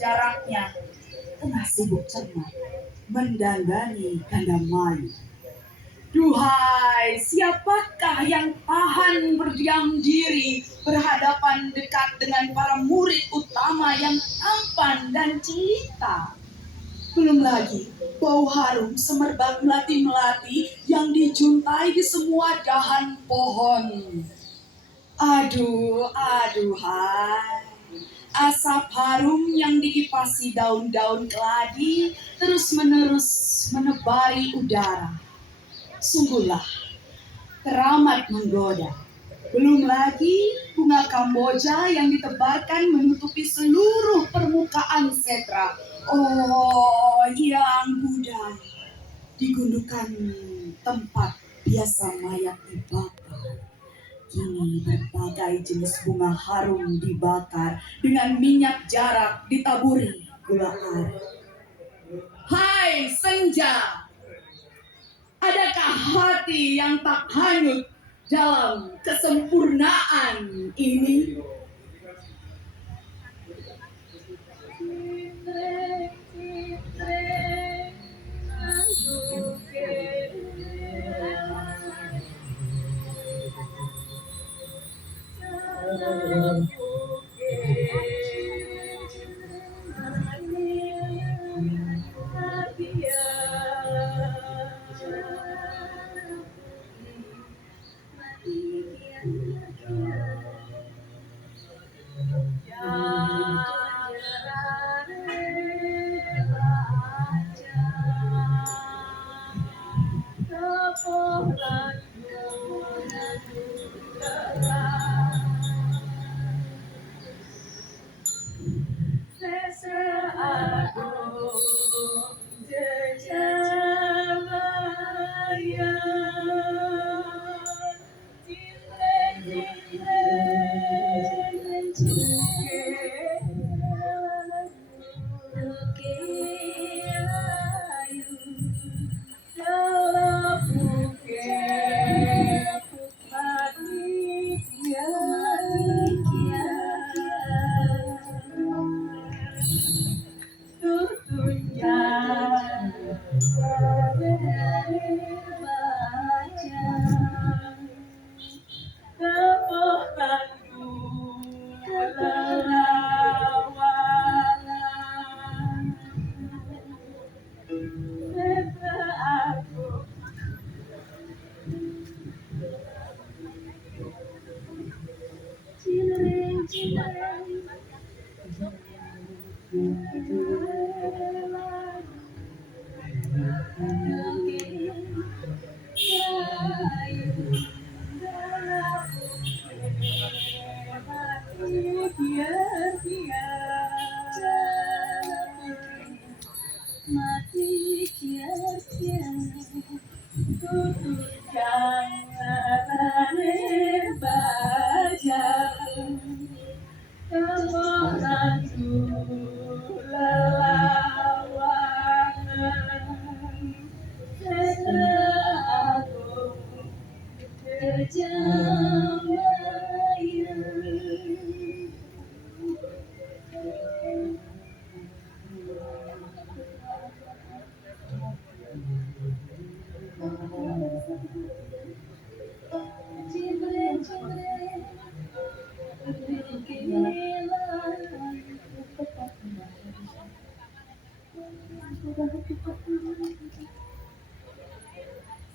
jaraknya tengah sibuk cermat mendandani Gandamayu. Duhai, siapakah yang tahan berdiam diri berhadapan dekat dengan para murid utama yang tampan dan jelita? Belum lagi bau harum semerbak melati-melati yang dijuntai di semua dahan pohon. Aduhai. Asap harum yang dikipasi daun-daun keladi terus-menerus menebari udara. Sungguhlah teramat menggoda. Belum lagi bunga Kamboja yang ditebarkan menutupi seluruh permukaan setra. Oh, yang budaya digundukan tempat biasa mayat dibakar. Kini berbagai jenis bunga harum dibakar dengan minyak jarak ditaburi gula aren. Hai senja, adakah hati yang tak hanyut dalam kesempurnaan ini?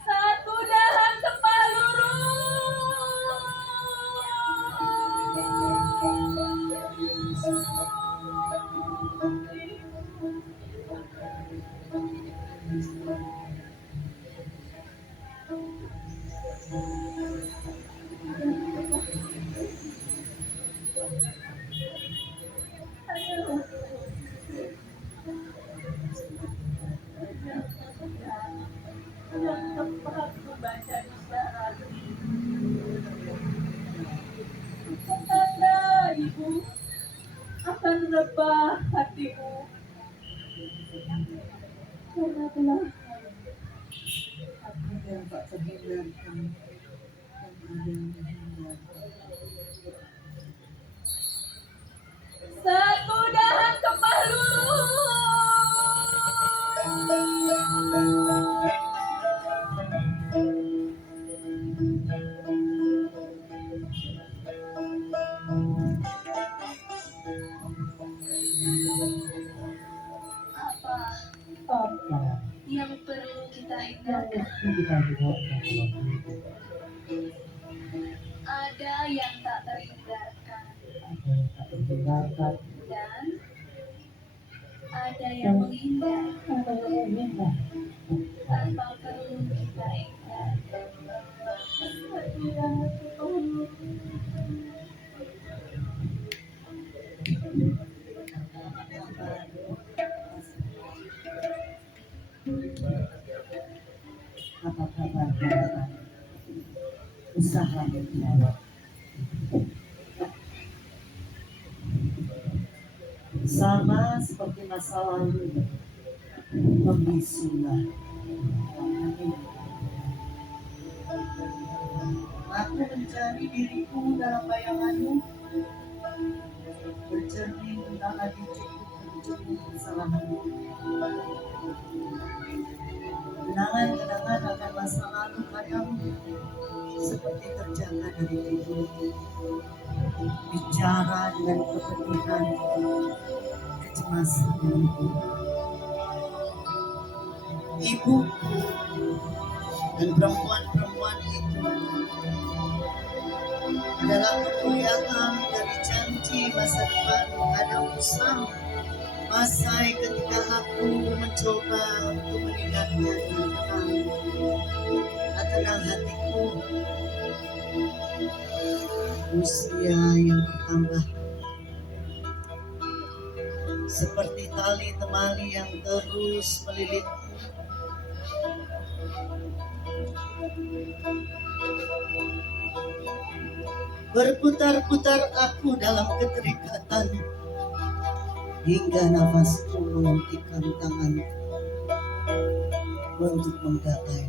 Satu dahan kepal Petanda ibu akan rebah hatimu karena telah Ada yang tak terhindarkan dan ada yang menghindarkan. satu dahan kepal kita juga Ada yang tak terhindarkan ada yang tak terhindarkan, dan ada yang menghindar ada yang indah. tanpa perlu kita ingkar. Setia Tuhan. Apa kabar kawan? Usaha berjalan. Sama seperti masa lalu, membisulah. Aku mencari diriku dalam bayanganmu, bercermin tentang adikku, bercermin kesalahanmu. Kenangan-kenangan akan masa lalu padamu seperti terjaga dari tidur, bicara dengan kepedihan, kecemasan dan ibu dan perempuan-perempuan itu adalah kemuliaan dari janji masa depan padamu sama. Masai ketika aku mencoba untuk mengingatnya tentang tenang hatiku, usia yang bertambah seperti tali temali yang terus melilitku. Berputar-putar aku dalam keterikatan hingga nafasku menghentikan tanganku untuk menggapai.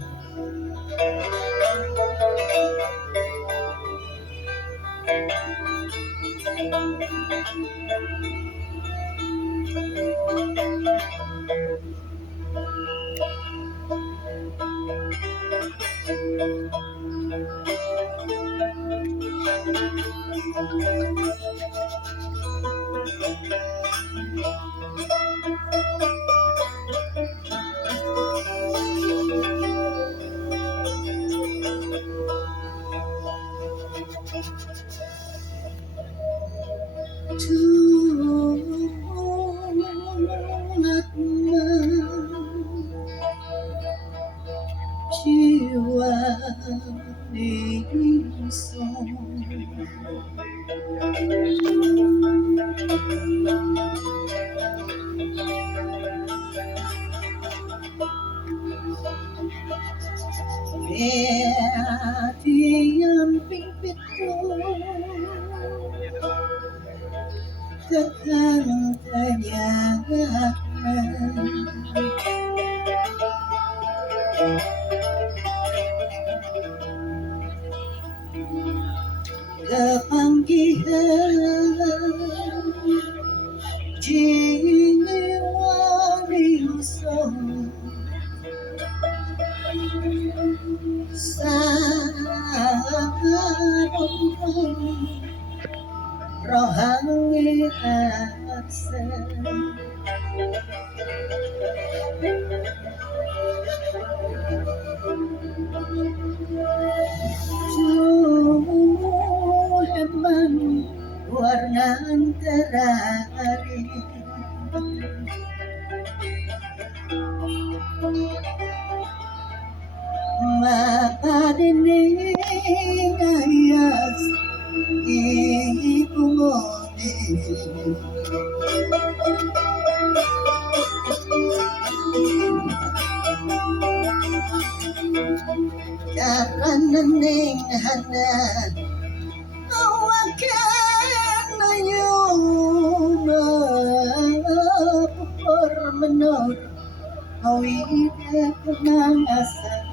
Jiwa diusung diam pimpitku tekan tanyakan kepanggilan jiwa diusung sarong rohangi aksa Cuman warna terari Mapadini ayas ibu moni karena neng hanan awakan ayo menor awida kemangasan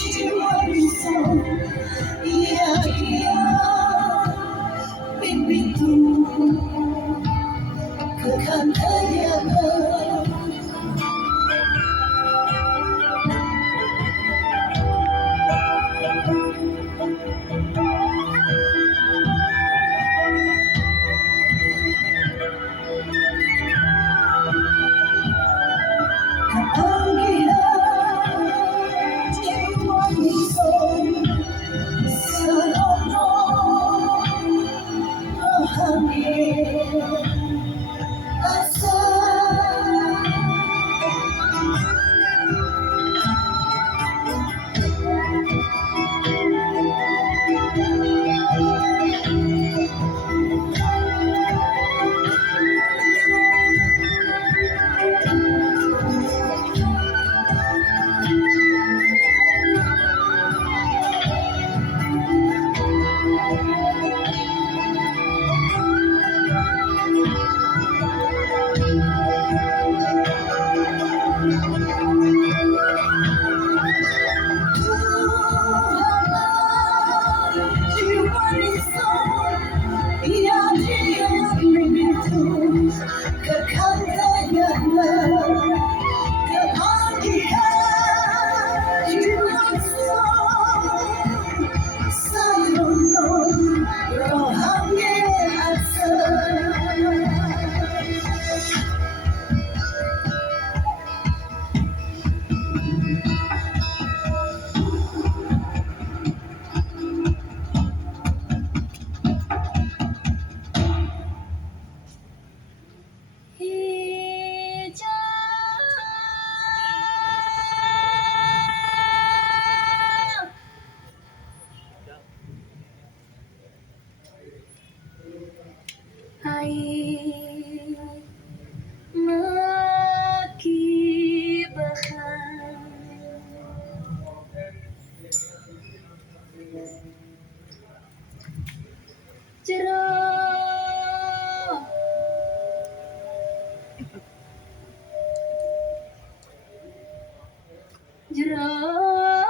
jiwa risau, iya dia mimpiku kekayaan. Keanggihan jiwa risau, serono bahagia asa. Jiwa risau, iya dia mimpiku kekayaan. Kebahagiaan jiwa risau, serono bahagia asa. Air mengibarkan cerah cerah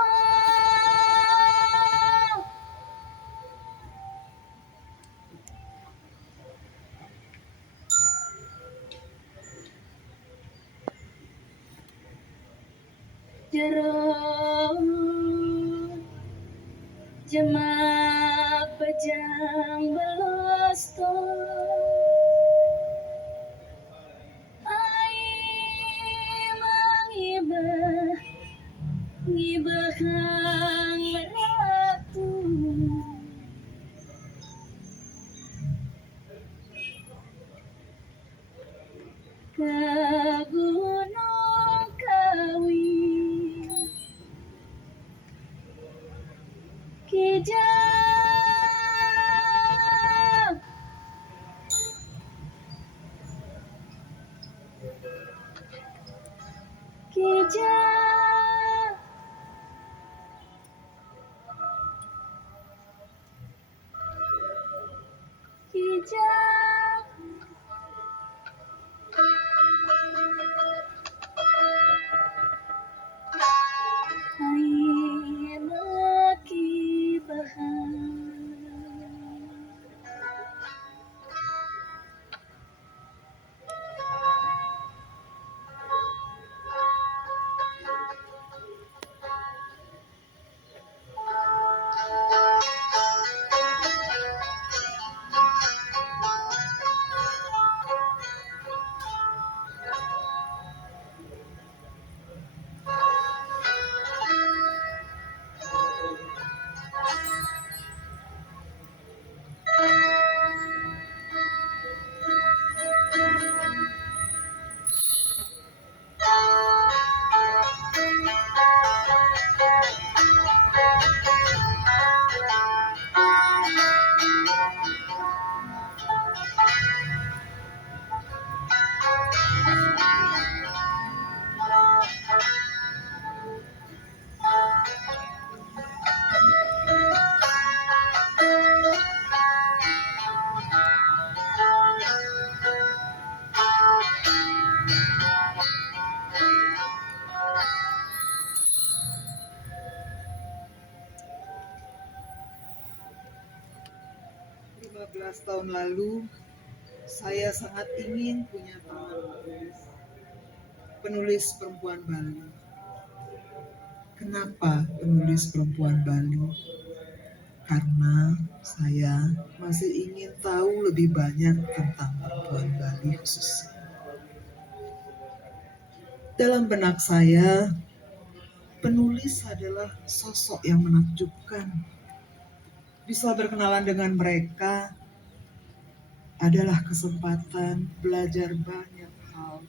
cerah Jemak pejang belosto Air mengibah ngibahang ratu ke Gunung Kawi Kijang Kijang Kijang Air mengibarkan tahun lalu, saya sangat ingin punya teman penulis perempuan Bali. Kenapa penulis perempuan Bali? Karena saya masih ingin tahu lebih banyak tentang perempuan Bali khususnya. Dalam benak saya, penulis adalah sosok yang menakjubkan. Bisa berkenalan dengan mereka adalah kesempatan belajar banyak hal.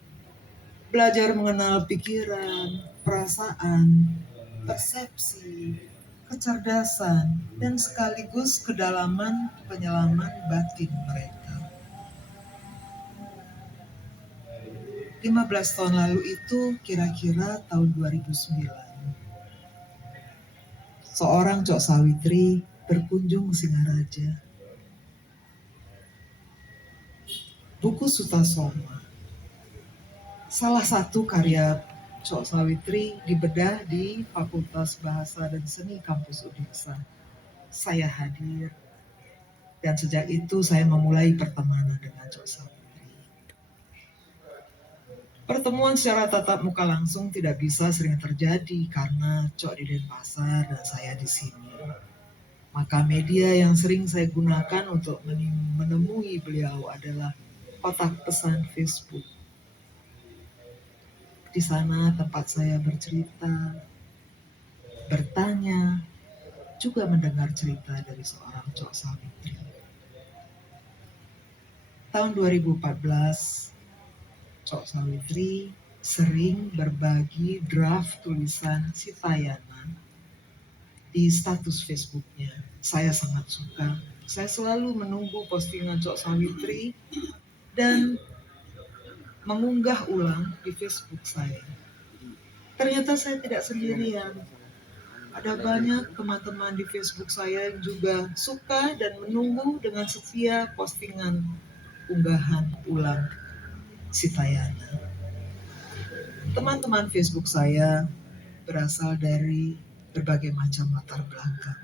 Belajar mengenal pikiran, perasaan, persepsi, kecerdasan, dan sekaligus kedalaman penyelaman batin mereka. 15 tahun lalu itu kira-kira tahun 2009. Seorang Cok Sawitri berkunjung ke Singaraja. Buku Sutasoma, salah satu karya Cok Sawitri, dibedah di Fakultas Bahasa dan Seni Kampus Udiksa. Saya hadir, dan sejak itu saya memulai pertemanan dengan Cok Sawitri. Pertemuan secara tatap muka langsung tidak bisa sering terjadi karena Cok di Denpasar dan saya di sini. Maka media yang sering saya gunakan untuk menemui beliau adalah kotak pesan Facebook. Di sana tempat saya bercerita, bertanya, juga mendengar cerita dari seorang Cok Sawitri. Tahun 2014, Cok Sawitri sering berbagi draft tulisan Sitayana di status Facebooknya. Saya sangat suka. Saya selalu menunggu postingan Cok Sawitri dan mengunggah ulang di Facebook saya. Ternyata saya tidak sendirian. Ada banyak teman-teman di Facebook saya yang juga suka dan menunggu dengan setia postingan unggahan ulang Sitayana. Teman-teman Facebook saya berasal dari berbagai macam latar belakang.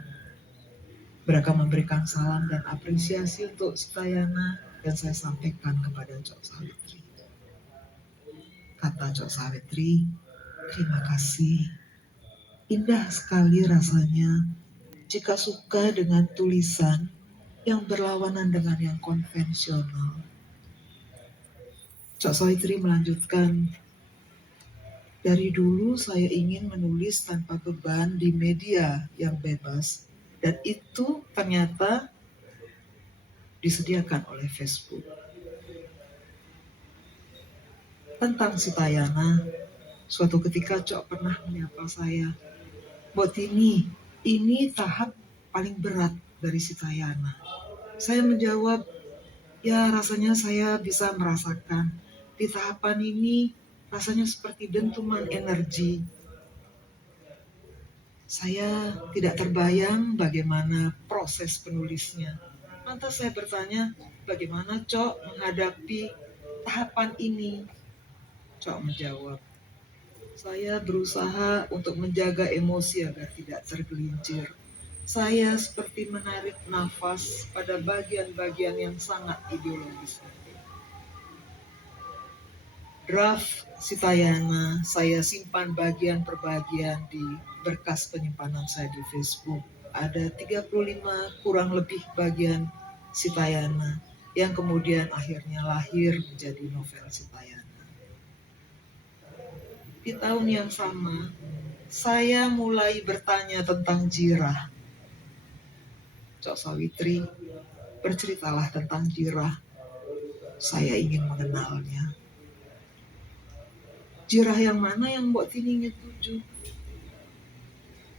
Mereka memberikan salam dan apresiasi untuk Sitayana dan saya sampaikan kepada Cok Sawitri. Kata Cok Sawitri, terima kasih. Indah sekali rasanya jika suka dengan tulisan yang berlawanan dengan yang konvensional. Cok Sawitri melanjutkan, dari dulu saya ingin menulis tanpa beban di media yang bebas, dan itu ternyata disediakan oleh Facebook. Tentang Sitayana, suatu ketika Cok pernah menyapa saya, Mbok Tini, ini tahap paling berat dari Sitayana. Saya menjawab, ya rasanya saya bisa merasakan di tahapan ini rasanya seperti dentuman energi. Saya tidak terbayang bagaimana proses penulisnya. Lantas saya bertanya, bagaimana Cok menghadapi tahapan ini? Cok menjawab, saya berusaha untuk menjaga emosi agar tidak tergelincir. Saya seperti menarik nafas pada bagian-bagian yang sangat ideologis. Draft Sitayana saya simpan bagian per bagian di berkas penyimpanan saya di Facebook. Ada 35 kurang lebih bagian Sitayana yang kemudian akhirnya lahir menjadi novel Sitayana. Di tahun yang sama, saya mulai bertanya tentang Jirah. Cok Sawitri, berceritalah tentang Jirah. Saya ingin mengenalnya. Jirah yang mana yang Mbok Tini ingin tuju?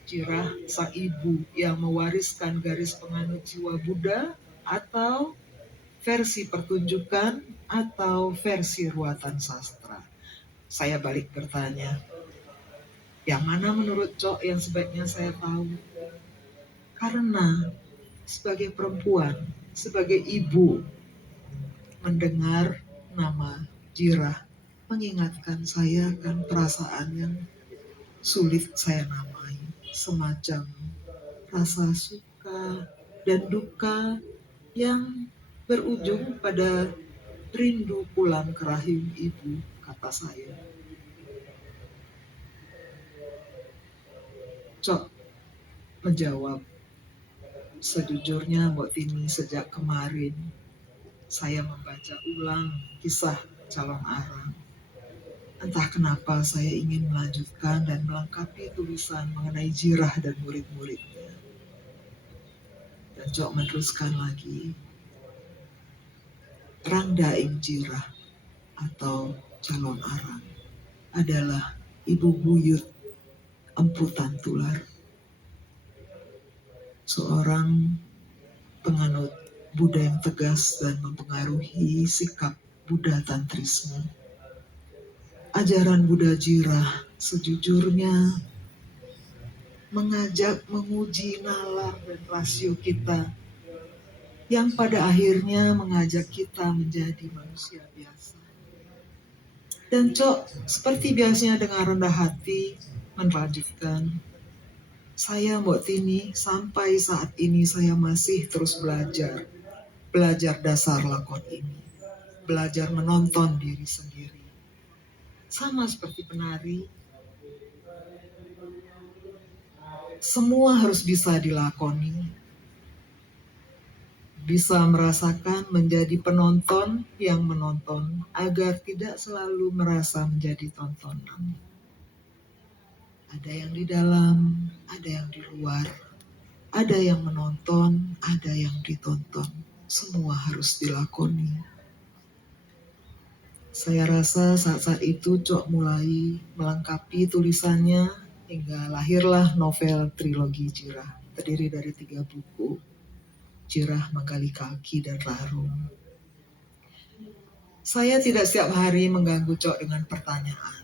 Jirah sang ibu yang mewariskan garis penganut jiwa Buddha, atau versi pertunjukan, atau versi ruatan sastra? Saya balik bertanya, yang mana menurut Cok yang sebaiknya saya tahu? Karena sebagai perempuan, sebagai ibu, mendengar nama Jirah mengingatkan saya akan perasaan yang sulit saya namai, semacam rasa suka dan duka yang berujung pada rindu pulang ke rahim ibu, kata saya. Cok menjawab, sejujurnya Mbok Tini, sejak kemarin saya membaca ulang kisah calon arang. Entah kenapa saya ingin melanjutkan dan melengkapi tulisan mengenai Jirah dan murid-muridnya. Dan Cok meneruskan lagi, Rangda ing Jirah atau calon arang adalah ibu buyut emputan tular. Seorang penganut Buddha yang tegas dan mempengaruhi sikap Buddha tantrisme. Ajaran Buddha Jirah sejujurnya mengajak menguji nalar dan rasio kita, yang pada akhirnya mengajak kita menjadi manusia biasa. Dan Cok seperti biasanya dengan rendah hati melanjutkan, saya Mbok Tini, sampai saat ini saya masih terus belajar dasar lakon ini, belajar menonton diri sendiri. Sama seperti penari, semua harus bisa dilakoni, bisa merasakan menjadi penonton yang menonton agar tidak selalu merasa menjadi tontonan. Ada yang di dalam, ada yang di luar, ada yang menonton, ada yang ditonton. Semua harus dilakoni. Saya rasa saat-saat itu Cok mulai melengkapi tulisannya hingga lahirlah novel trilogi Jirah, terdiri dari 3 buku, Jirah, Manggali Kaki, dan Rarung. Saya tidak setiap hari mengganggu Cok dengan pertanyaan.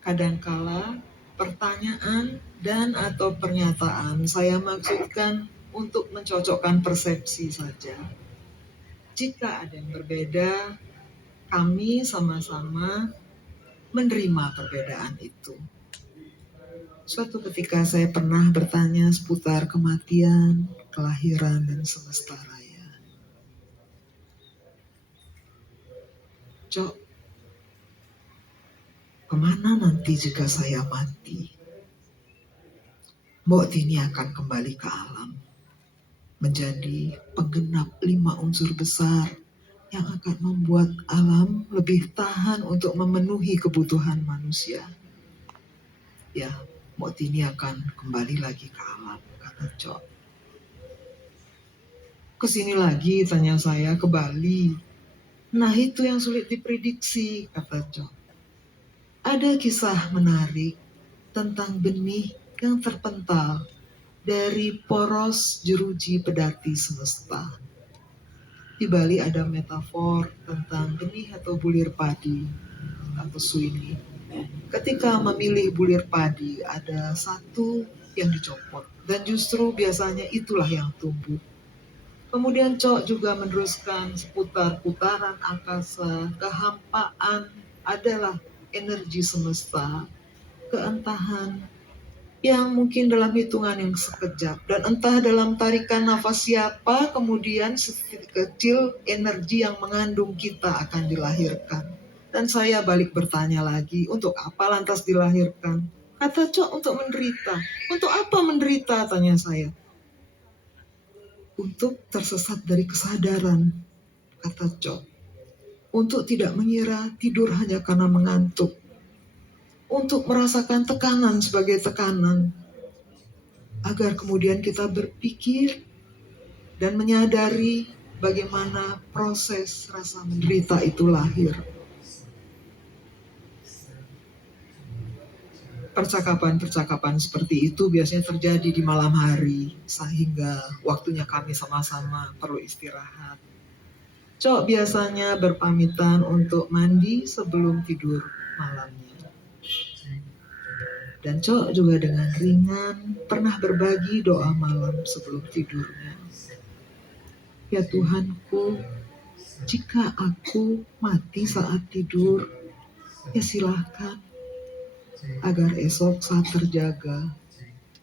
Kadangkala pertanyaan dan atau pernyataan saya maksudkan untuk mencocokkan persepsi saja. Jika ada yang berbeda, kami sama-sama menerima perbedaan itu. Suatu ketika saya pernah bertanya seputar kematian, kelahiran, dan semesta raya. Cok, kemana nanti jika saya mati? Mbok Tini akan kembali ke alam, menjadi penggenap 5 unsur besar yang akan membuat alam lebih tahan untuk memenuhi kebutuhan manusia. Ya, Mbok Tini akan kembali lagi ke alam, kata Cok. Kesini lagi, tanya saya, ke Bali. Nah, itu yang sulit diprediksi, kata Cok. Ada kisah menarik tentang benih yang terpental dari poros jeruji pedati semesta. Di Bali ada metafor tentang benih atau bulir padi atau suini. Ketika memilih bulir padi, ada satu yang dicopot dan justru biasanya itulah yang tumbuh. Kemudian Cok juga meneruskan seputar putaran angkasa, kehampaan adalah energi semesta, keentahan yang mungkin dalam hitungan yang sekejap, dan entah dalam tarikan nafas siapa kemudian sedikit kecil energi yang mengandung kita akan dilahirkan. Dan saya balik bertanya lagi, untuk apa lantas dilahirkan? Kata Cok, untuk menderita. Untuk apa menderita, tanya saya. Untuk tersesat dari kesadaran, kata Cok. Untuk tidak mengira tidur hanya karena mengantuk. Untuk merasakan tekanan sebagai tekanan. Agar kemudian kita berpikir dan menyadari bagaimana proses rasa menderita itu lahir. Percakapan-percakapan seperti itu biasanya terjadi di malam hari, sehingga waktunya kami sama-sama perlu istirahat. Cok biasanya berpamitan untuk mandi sebelum tidur malamnya. Dan Cok juga dengan ringan pernah berbagi doa malam sebelum tidurnya. Ya Tuhanku, jika aku mati saat tidur, ya silahkan, agar esok saat terjaga,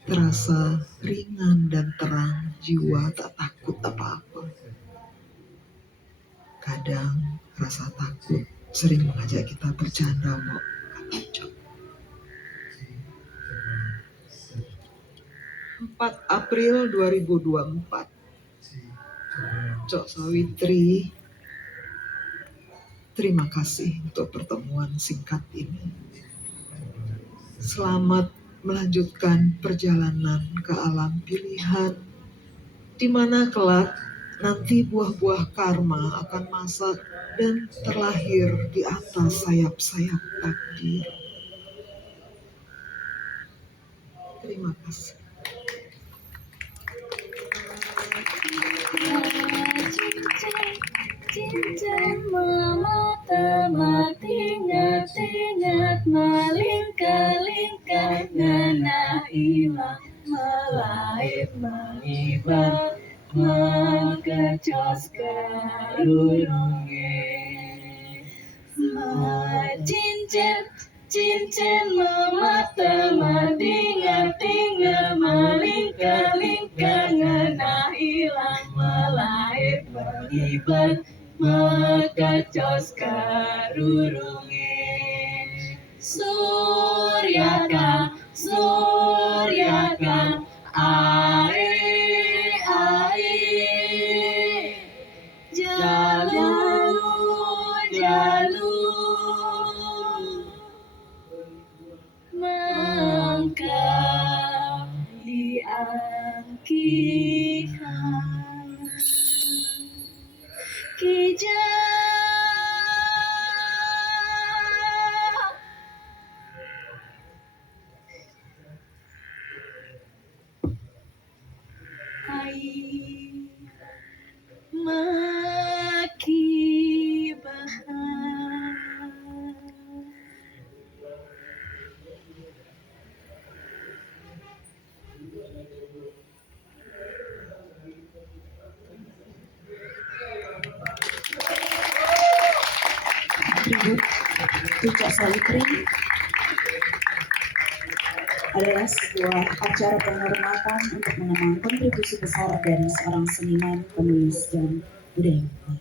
terasa ringan dan terang jiwa, tak takut apa-apa. kadang rasa takut sering mengajak kita bercanda, Mo, kata Cok. 4 April 2024. Cok Sawitri, terima kasih untuk pertemuan singkat ini. Selamat melanjutkan perjalanan ke alam pilihan, di mana kelak nanti buah-buah karma akan masak dan terlahir di atas sayap-sayap takdir. Terima kasih. Cincin memata ingat-ingat malingka-lingka ngana ilang melahir mengibar mengecos karurunge cincin cincin memata ingat-ingat malingka-lingka ngana ilang melahir mengibar mekacos karurunge suryaka ae ae jalu jalu mangkap diangkihan Kija ai makibahan Tribut to Cok Sawitri adalah sebuah acara penghormatan untuk mengenang kontribusi besar dari seorang seniman, penulis, dan budayawan.